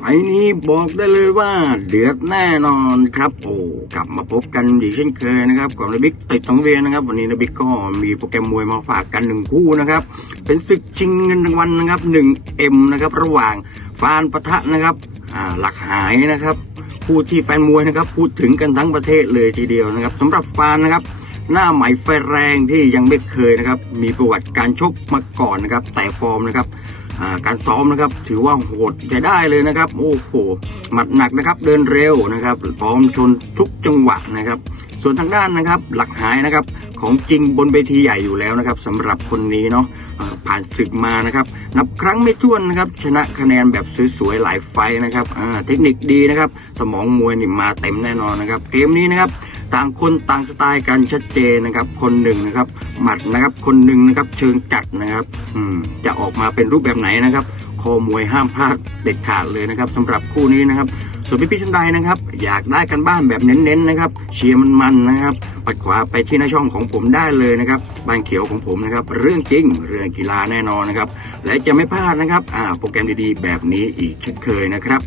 ไฟนี้บอกได้เลยว่า เดือดแน่นอนครับ โอ้กลับมาพบกันอีกเช่นเคยนะครับกับนบิ๊กติดสังเวียนนะครับ วันนี้นบิ๊กก็มีโปรแกรมมวยมาฝากกันหนึ่งคู่นะครับ เป็นศึกชิงเงินรางวัลนะครับ 1M นะครับ ระหว่างฟานปะทะนะครับหลักหายนะครับคู่ที่แฟนมวยนะครับ พูดถึงกันทั้งประเทศเลยทีเดียวนะครับสำหรับฟานนะครับหน้าใหม่ไฟแรงที่ยังไม่เคยนะครับ มีประวัติการชกมาก่อนนะครับ แต่ฟอร์มนะครับ การซ้อมนะครับ ถือว่าโหดใช้ได้เลยนะครับ โอ้โหหมัดหนักนะครับ เดินเร็วนะครับพร้อมชนทุกจังหวะนะครับ ส่วนทางด้านนะครับหลักหายนะครับของจริงบนเวทีใหญ่อยู่แล้วนะครับสำหรับคนนี้เนาะผ่านศึกมานะครับ นับครั้งไม่ถ้วนนะครับชนะคะแนนแบบสวยๆหลายไฟนะครับเทคนิคดีนะครับ สมองมวยนี่มาเต็มแน่นอนนะครับ เกมนี้นะครับ ต่างคนต่างสไตล์กันชัดเจนนะครับ คนหนึ่งนะครับ หมัดนะครับ คนหนึ่งนะครับ เชิงจัดนะครับอืมจะออกมาเป็นรูปแบบไหนนะครับคอมวยห้ามพลาดเด็ดขาดเลยนะครับสำหรับคู่นี้นะครับส่วนพี่พี่ๆท่านใดนะครับ อยากได้กันบ้านแบบเน้นๆนะครับ เชียร์มันๆนะครับ ปัดขวาไปที่หน้าช่องของผมได้เลยนะครับบ้านเขียวของผมนะครับ เรื่องจริงเรื่องกีฬาแน่นอนนะครับ และจะไม่พลาดนะครับอ่าโปรแกรมดีๆ แบบนี้อีกเช่นเคยนะครับ